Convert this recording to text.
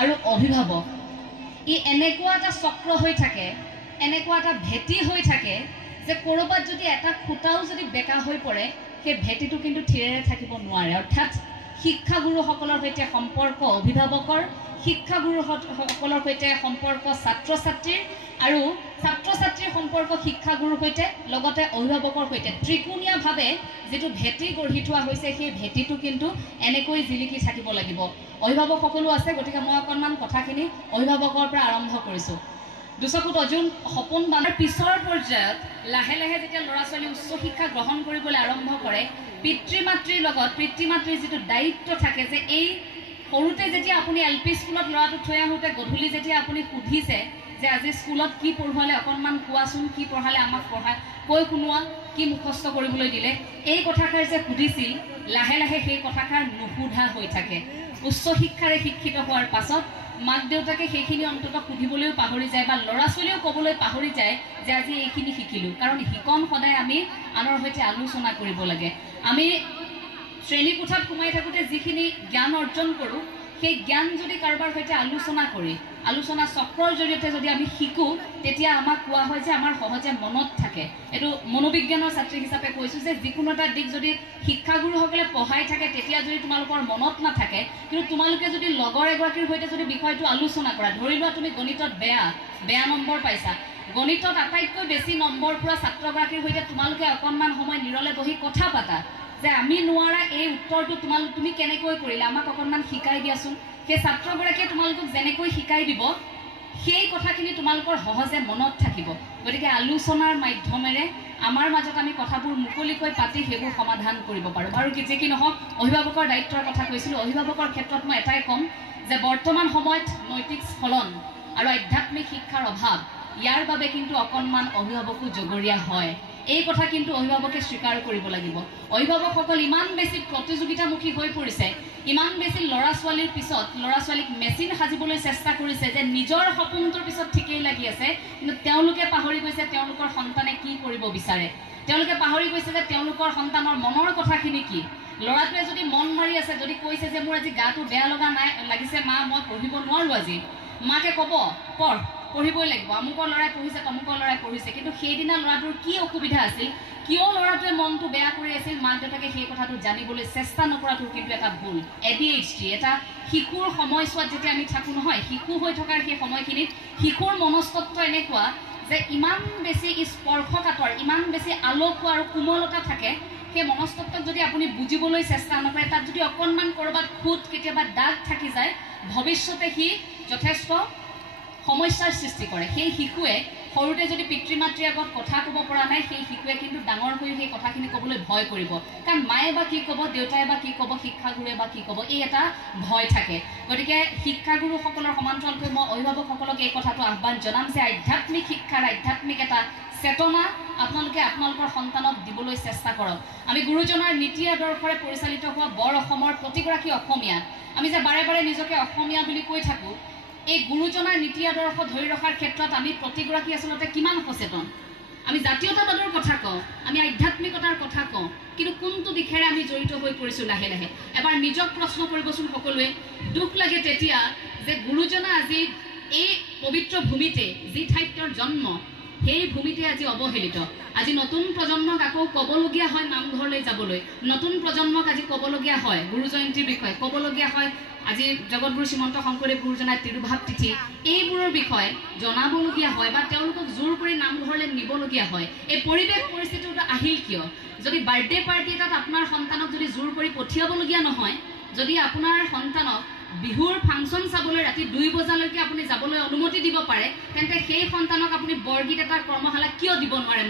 আৰু অভিভাৱক ই এনেকুৱা এটা চক্ৰ হৈ থাকে, এনেকুৱা এটা ভেটি হৈ থাকে যে ক'ৰবাত যদি এটা খুঁটাও যদি বেকা হৈ পৰে সেই ভেটিটো কিন্তু থিৰেৰে থাকিব নোৱাৰে। অৰ্থাৎ শিক্ষাগুৰুসকলৰ সৈতে সম্পৰ্ক অভিভাৱকৰ, শিক্ষাগুৰুসকলৰ সৈতে সম্পৰ্ক ছাত্ৰ ছাত্ৰীৰ, আৰু ছাত্ৰ ছাত্ৰীৰ সম্পৰ্ক শিক্ষাগুৰুৰ সৈতে, লগতে অভিভাৱকৰ সৈতে ত্ৰিকোণীয়াভাৱে যিটো ভেটি গঢ়ি থোৱা হৈছে সেই ভেটিটো কিন্তু এনেকৈ জিলিকি থাকিব লাগিব। অভিভাৱক সকলো আছে, গতিকে মই অকণমান কথাখিনি অভিভাৱকৰ পৰা আৰম্ভ কৰিছোঁ। দুচকুত অজুন সপোন বান্ধাৰ পিছৰ পৰ্যায়ত লাহে লাহে যেতিয়া ল'ৰা ছোৱালী উচ্চ শিক্ষা গ্ৰহণ কৰিবলৈ আৰম্ভ কৰে, পিতৃ মাতৃৰ লগত পিতৃ মাতৃৰ যিটো দায়িত্ব থাকে যে এই সৰুতে যেতিয়া আপুনি LP স্কুলত ল'ৰাটো থৈ আহোঁতে গধূলি যেতিয়া আপুনি সুধিছে যে আজি স্কুলত কি পঢ়ুৱালে অকণমান কোৱাচোন, কি পঢ়ালে আমাক কৈ শুনোৱা, কি মুখস্থ কৰিবলৈ দিলে, এই কথাষাৰ যে সুধিছিল লাহে লাহে সেই কথাষাৰ নুসুধা হৈ থাকে। উচ্চ শিক্ষাৰে শিক্ষিত হোৱাৰ পাছত মাক দেউতাকে সেইখিনি অন্তত সুধিবলৈও পাহৰি যায় বা ল'ৰা ছোৱালীও ক'বলৈ পাহৰি যায় যে আজি এইখিনি শিকিলোঁ। কাৰণ শিকন সদায় আমি আনৰ সৈতে আলোচনা কৰিব লাগে। আমি শ্ৰেণীকোঠাত সোমাই থাকোঁতে যিখিনি জ্ঞান অৰ্জন কৰোঁ সেই জ্ঞান যদি কাৰোবাৰ সৈতে আলোচনা কৰি আলোচনা চক্ৰৰ জৰিয়তে যদি আমি শিকোঁ তেতিয়া আমাক কোৱা হয় যে আমাৰ সহজে মনত থাকে। এইটো মনোবিজ্ঞানৰ ছাত্ৰী হিচাপে কৈছোঁ যে যিকোনো এটা দিশ যদি শিক্ষাগুৰুসকলে পঢ়াই থাকে তেতিয়া যদি তোমালোকৰ মনত নাথাকে, কিন্তু তোমালোকে যদি লগৰ এগৰাকীৰ সৈতে যদি বিষয়টো আলোচনা কৰা, ধৰি লোৱা তুমি গণিতত বেয়া নম্বৰ পাইছা, গণিতত আটাইতকৈ বেছি নম্বৰ পোৱা ছাত্ৰগৰাকীৰ সৈতে তোমালোকে অকণমান সময় নিৰলে বহি কথা পাতা যে আমি নোৱাৰা এই উত্তৰটো তুমি কেনেকৈ কৰিলা, আমাক অকণমান শিকাই দিয়াচোন। সেই ছাত্ৰগৰাকীয়ে তোমালোকক যেনেকৈ শিকাই দিব সেই কথাখিনি তোমালোকৰ সহজে মনত থাকিব। গতিকে আলোচনাৰ মাধ্যমেৰে আমাৰ মাজত আমি কথাবোৰ মুকলিকৈ পাতি সেইবোৰ সমাধান কৰিব পাৰোঁ। আৰু যি কি নহওক অভিভাৱকৰ দায়িত্বৰ কথা কৈছিলোঁ। অভিভাৱকৰ ক্ষেত্ৰত মই এটাই ক'ম যে বৰ্তমান সময়ত নৈতিক স্খলন আৰু আধ্যাত্মিক শিক্ষাৰ অভাৱ, ইয়াৰ বাবে কিন্তু অকণমান অভিভাৱকো জগৰীয়া হয়। এই কথা কিন্তু অভিভাৱকে স্বীকাৰ কৰিব লাগিব। অভিভাৱকসকল ইমান বেছি প্ৰতিযোগিতামুখী হৈ পৰিছে, ইমান বেছি ল'ৰা ছোৱালীৰ পিছত ল'ৰা ছোৱালীক মেচিন সাজিবলৈ চেষ্টা কৰিছে যে নিজৰ সপোনটোৰ পিছত ঠিকেই লাগি আছে, কিন্তু তেওঁলোকে পাহৰি গৈছে তেওঁলোকৰ সন্তানে কি কৰিব বিচাৰে। তেওঁলোকে পাহৰি গৈছে যে তেওঁলোকৰ সন্তানৰ মনৰ কথাখিনি কি। ল'ৰাটোৱে যদি মন মাৰি আছে, যদি কৈছে যে মোৰ আজি গাটো বেয়া লাগিছে মা, মই পঢ়িব নোৱাৰোঁ আজি, মাকে ক'ব পঢ়িবই লাগিব, আমুকৰ ল'ৰাই পঢ়িছে তমুকৰ ল'ৰাই পঢ়িছে, কিন্তু সেইদিনা ল'ৰাটোৰ কি অসুবিধা আছিল, কিয় ল'ৰাটোৱে মনটো বেয়া কৰি আছিল, মাক দেউতাকে সেই কথাটো জানিবলৈ চেষ্টা নকৰাটো কিন্তু এটা ভুল। ADHD এটা শিশুৰ সময়ছোৱাত যেতিয়া আমি থাকোঁ নহয়, শিশু হৈ থকাৰ সেই সময়খিনিত শিশুৰ মনস্তত্ব এনেকুৱা যে ইমান বেছি স্পৰ্শকাতৰ, ইমান বেছি আলোকোৱা আৰু কোমলতা থাকে, সেই মনস্তত্বক যদি আপুনি বুজিবলৈ চেষ্টা নকৰে, তাত যদি অকণমান ক'ৰবাত খুঁত কেতিয়াবা দাগ থাকি যায়, ভৱিষ্যতে সি যথেষ্ট সমস্যাৰ সৃষ্টি কৰে। সেই শিশুৱে সৰুতে যদি পিতৃ মাতৃৰ আগত কথা ক'ব পৰা নাই, সেই শিশুৱে কিন্তু ডাঙৰ হৈ সেই কথাখিনি ক'বলৈ ভয় কৰিব। কাৰণ মায়ে বা কি ক'ব, দেউতাই বা কি ক'ব, শিক্ষাগুৰুৱে বা কি ক'ব, এই এটা ভয় থাকে। গতিকে শিক্ষাগুৰুসকলৰ সমান্তৰালকৈ মই অভিভাৱকসকলক এই কথাটো আহ্বান জনাম যে আধ্যাত্মিক শিক্ষাৰ আধ্যাত্মিক এটা চেতনা আপোনালোকে আপোনালোকৰ সন্তানক দিবলৈ চেষ্টা কৰক। আমি গুৰুজনাৰ নীতি আদৰ্শৰে পৰিচালিত হোৱা বৰ অসমৰ প্ৰতিগৰাকী অসমীয়া, আমি যে বাৰে বাৰে নিজকে অসমীয়া বুলি কৈ থাকোঁ, এই গুৰুজনাৰ নীতি আদৰ্শ ধৰি ৰখাৰ ক্ষেত্ৰত আমি প্ৰতিগৰাকী আচলতে কিমান সচেতন। আমি জাতীয়তাবাদৰ কথা কওঁ, আমি আধ্যাত্মিকতাৰ কথা কওঁ, কিন্তু কোনটো দিশেৰে আমি জড়িত হৈ পৰিছোঁ লাহে লাহে। এবাৰ নিজক প্ৰশ্ন কৰিবচোন সকলোৱে। দুখ লাগে তেতিয়া যে গুৰুজনা আজি এই পবিত্ৰ ভূমিতে, যি ঠাইত তেওঁৰ জন্ম, সেই ভূমিতে আজি অৱহেলিত। আজি নতুন প্ৰজন্মক আকৌ ক'বলগীয়া হয় নামঘৰলৈ যাবলৈ, নতুন প্ৰজন্মক আজি ক'বলগীয়া হয় গুৰু জয়ন্তীৰ বিষয়ে, ক'বলগীয়া হয় আজি জগতগুৰু শ্ৰীমন্ত শংকৰদেৱ গুৰুজনাৰ তিৰুভাৱ তিথি, এইবোৰৰ বিষয়ে জনাবলগীয়া হয় বা তেওঁলোকক জোৰ কৰি নামঘৰলৈ নিবলগীয়া হয়। এই পৰিৱেশ পৰিস্থিতিটো আহিল কিয়? যদি বাৰ্থডে পাৰ্টি এটাত আপোনাৰ সন্তানক যদি জোৰ কৰি পঠিয়াবলগীয়া নহয়, যদি আপোনাৰ সন্তানক বিহুৰ ফাংচন চাবলৈ ৰাতি 2 বজালৈকে আপুনি যাবলৈ অনুমতি দিব পাৰে, তেন্তে সেই সন্তানক আপুনি বৰগীত এটা কৰ্মশালা কিয় দিব নোৱাৰে?